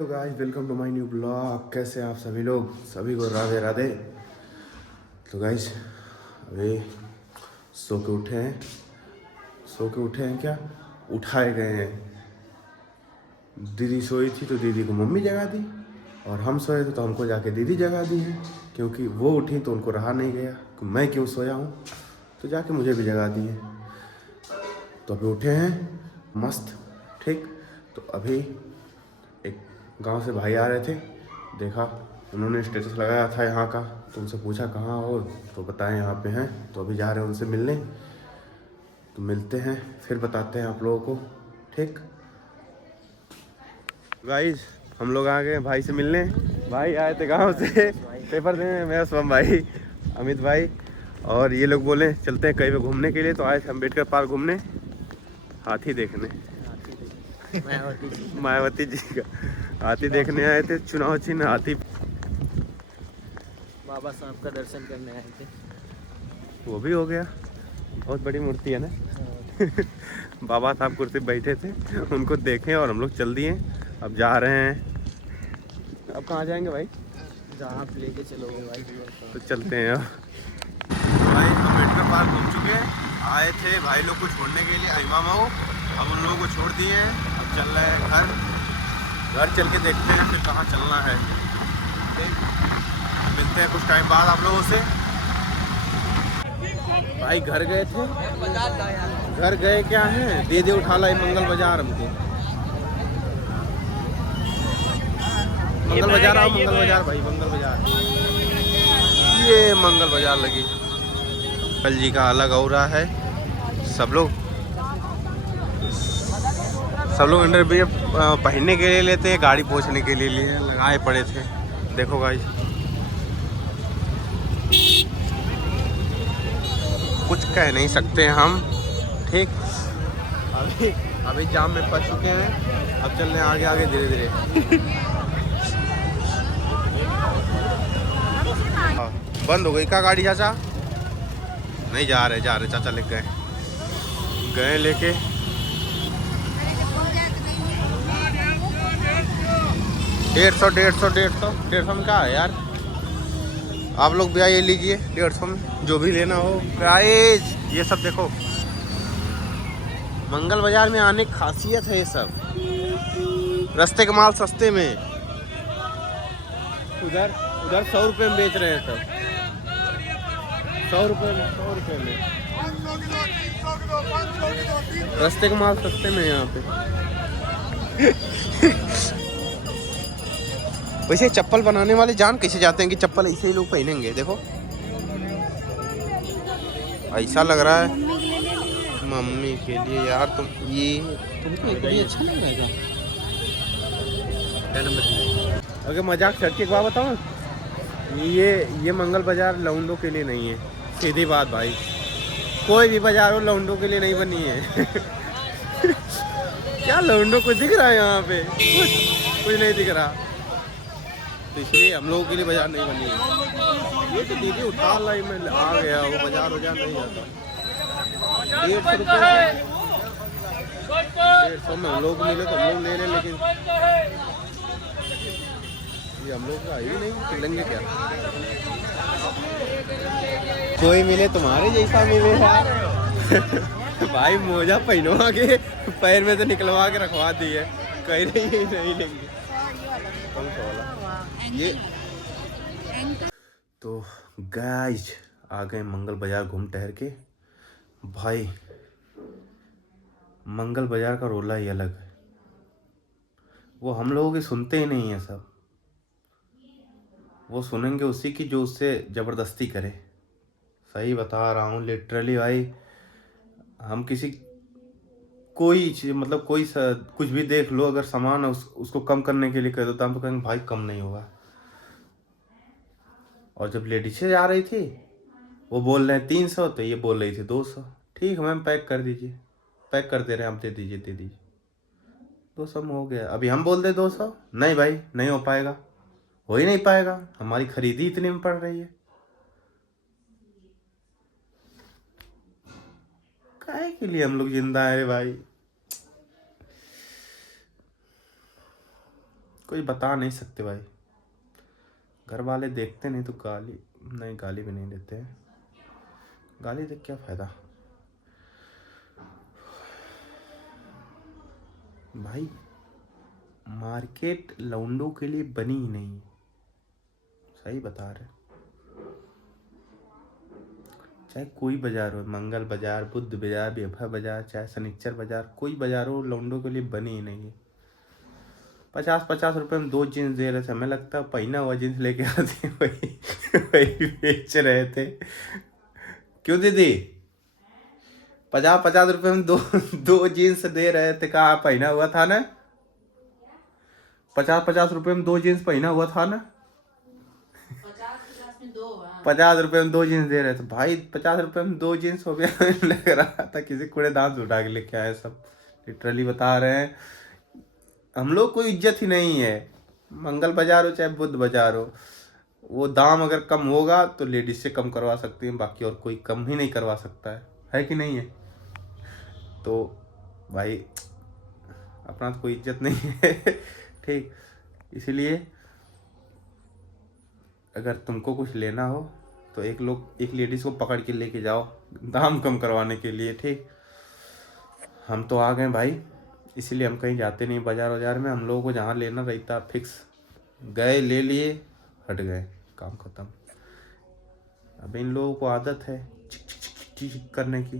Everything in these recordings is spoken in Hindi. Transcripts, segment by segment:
तो guys welcome to my new blog. कैसे हैं आप सभी लोग? सभी को राधे राधे। तो गाइस अभी सो के उठे हैं क्या, उठाए गए हैं। दीदी सोई थी तो दीदी को मम्मी जगा दी, और हम सोए थे तो हमको जाके दीदी जगा दी है, क्योंकि वो उठी तो उनको रहा नहीं गया कि मैं क्यों सोया हूँ, तो जाके मुझे भी जगा दी है। तो अभी उठे हैं मस्त, ठीक। तो अभी एक गांव से भाई आ रहे थे, देखा उन्होंने स्टेटस लगाया था यहाँ का, तो उनसे पूछा कहाँ हो, तो बताएं यहाँ पे हैं। तो अभी जा रहे हैं उनसे मिलने, तो मिलते हैं फिर बताते हैं आप लोगों को, ठीक। गाइस हम लोग आ गए भाई से मिलने। भाई आए थे गांव से पेपर देने, मेरा स्वयं भाई अमित भाई, और ये लोग बोले चलते हैं कहीं पे घूमने के लिए। तो आए थे अम्बेडकर पार्क घूमने, हाथी देखने, मायावती जी का हाथी देखने आए थे। चुनाव चिन्ह हाथी, बाबा साहब का दर्शन करने आए थे। वो भी हो गया। बहुत बड़ी मूर्ति है ना। बाबा साहब कुर्सी पे बैठे थे, उनको देखें और हम लोग चल दिए। अब जा रहे हैं। अब कहाँ जाएंगे भाई? जहाँ आप लेके चलोगे भाई। तो चलते हैं अब। भाई अम्बेडकर पार्क घूम चुके हैं, आए थे भाई लोग को छोड़ने के लिए अहिमामा को। अब उन लोगों को छोड़ दिए हैं, अब चल रहे हैं घर चल के देखते हैं फिर कहाँ चलना है। मिलते हैं कुछ टाइम बाद आप लोगों से। भाई घर गए थे, घर गए क्या है, दे दे उठा लाई मंगल बाजार हमको। मंगल बाजार आओ, मंगल बाजार भाई, मंगल बाजार। ये मंगल बाजार लगी, कल जी का अलग हो रहा है। सब लोग इंटरव्यू पहनने के लिए लेते हैं, गाड़ी पहुंचने के लिए लगाए पड़े थे। देखो गाइस, कुछ कह नहीं सकते हम, ठीक। अभी जाम में फंस चुके हैं, अब चल रहे हैं आगे आगे धीरे धीरे। बंद हो गई क्या गाड़ी चाचा? नहीं जा रहे चाचा लेके गए लेके। 150 में क्या है यार? आप लोग भी आइए, लीजिए 150 में जो भी लेना हो। प्राइस ये सब देखो, मंगल बाजार में आने की खासियत है ये सब। रास्ते का माल सस्ते में, उधर 100 रुपये में बेच रहे हैं सब। 100 रुपये में रास्ते का माल सस्ते में यहाँ पे। वैसे चप्पल बनाने वाले जान कैसे जाते हैं कि चप्पल ऐसे ही लोग पहनेंगे? देखो ऐसा लग रहा है मम्मी के लिए यार। तुमको ये अच्छा लग रहा है क्या? अगर मजाक छट के एक बात बताऊँ, ये मंगल बाजार लौंडों के लिए नहीं है, सीधी बात भाई। कोई भी बाजार हो लौंडों के लिए नहीं बनी है। क्या लौंडों को दिख रहा है यहाँ पे? कुछ नहीं दिख रहा, तो इसलिए हम लोगों के लिए बाजार नहीं बनी है। ये तो दीदी उठा लाई, मैं आ गया, वो बाजार नहीं जाता। 150 में हम लोग को मिले तो हम लोग ले लें, लेकिन ये हम लोग का ही नहीं, तो लेंगे क्या? कोई मिले तुम्हारे जैसा मिले यार। भाई मोजा पहनवा के पैर में से निकलवा के रखवा दी है, कह रही नहीं लेंगे। ये तो गाइस आ गए मंगल बाजार घूम टहर के। भाई मंगल बाजार का रोला ही अलग है, वो हम लोगों की सुनते ही नहीं है सब। वो सुनेंगे उसी की जो उससे ज़बरदस्ती करे। सही बता रहा हूँ लिटरली भाई। हम किसी कोई चीज़ मतलब कुछ भी देख लो, अगर सामान उसको कम करने के लिए कह दो तो हम तो कहेंगे भाई कम नहीं होगा। और जब लेडीज़ें जा रही थी, वो बोल रहे हैं 300, तो ये बोल रही थी 200। ठीक है मैम पैक कर दीजिए, पैक कर दे रहे हैं आप, दे दीजिए। 200 में हो गया। अभी हम बोल दे 200, नहीं भाई नहीं हो पाएगा, हो ही नहीं पाएगा, हमारी खरीदी इतने में पड़ रही है। काहे के लिए हम लोग जिंदा है भाई? कोई बता नहीं सकते भाई, घर वाले देखते नहीं तो गाली नहीं, गाली भी नहीं देते हैं, गाली देख क्या फ़ायदा भाई। मार्केट लौंडों के लिए बनी ही नहीं, सही बता रहे। चाहे कोई बाजार हो, मंगल बाजार, बुद्ध बाजार, बेफा बाजार, चाहे शनिचर बाजार, कोई बाजार हो, लौंडों के लिए बनी ही नहीं है। 50-50 रुपए में 2 जीन्स दे रहे थे, हमें लगता है पहना हुआ जीन्स लेके आते वही वही बेच रहे थे। क्यों दीदी? 50-50 रुपए में दो जीन्स दे रहे थे, कहाँ पहना हुआ था ना? 50-50 रुपए में 2 जीन्स पहना हुआ था ना? 50 रुपए में 2 जीन्स दे रहे थे भाई, 50 रुपए में 2 जीन्स हो गया लग रहा था किसी कूड़ेदान से उठा के लेके आए सब, लिटरली बता रहे हैं। हम लोग कोई इज्जत ही नहीं है, मंगल बाजार हो चाहे बुद्ध बाजार हो, वो दाम अगर कम होगा तो लेडीज से कम करवा सकती हैं, बाकी और कोई कम ही नहीं करवा सकता है कि नहीं है? तो भाई अपना तो कोई इज्जत नहीं है ठीक, इसीलिए अगर तुमको कुछ लेना हो तो एक लेडीज को पकड़ के लेके जाओ दाम कम करवाने के लिए, ठीक। हम तो आ गए भाई, इसीलिए हम कहीं जाते नहीं बाजार में, हम लोगों को जहाँ लेना रहता फिक्स गए, ले लिए, हट गए, काम खत्म। अब इन लोगों को आदत है चिक चिक चिक चिक चिक करने की,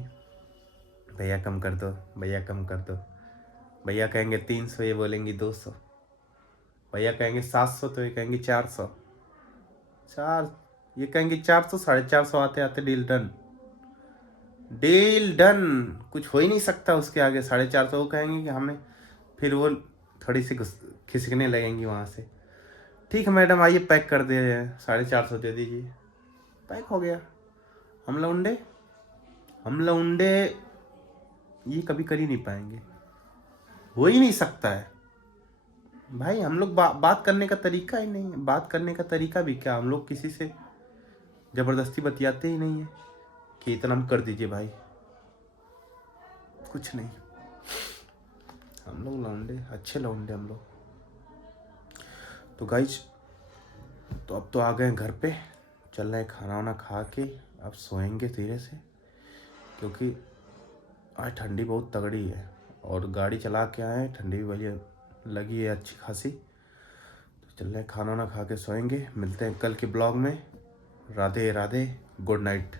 भैया कम कर दो, भैया कम कर दो, भैया कहेंगे 300, ये बोलेंगी 200, भैया कहेंगे 700 तो ये कहेंगे 400, ये कहेंगे 400, 450 आते आते डील डन, डील डन, कुछ हो ही नहीं सकता उसके आगे। 450 वो कहेंगे कि हमें, फिर वो थोड़ी सी खिसकने लगेंगी वहाँ से, ठीक है मैडम आइए पैक कर दे, 450 दे दीजिए, पैक हो गया। हम लौंडे ये कभी कर ही नहीं पाएंगे, हो ही नहीं सकता है भाई। हम लोग बात करने का तरीका ही नहीं है, बात करने का तरीका भी क्या, हम लोग किसी से ज़बरदस्ती बतियाते ही नहीं है कि इतना हम कर दीजिए भाई, कुछ नहीं। हम लोग लौंडे, अच्छे लौंडे हम लोग। तो गाइज, तो अब तो आ गए घर पे, चल रहे खाना वाना खा के अब सोएंगे धीरे से, क्योंकि आज ठंडी बहुत तगड़ी है और गाड़ी चला के आए, ठंडी भी बढ़िया लगी है अच्छी खासी। तो चल रहे खाना वाना खा के सोएंगे, मिलते हैं कल के ब्लॉग में। Radhe Radhe, good night.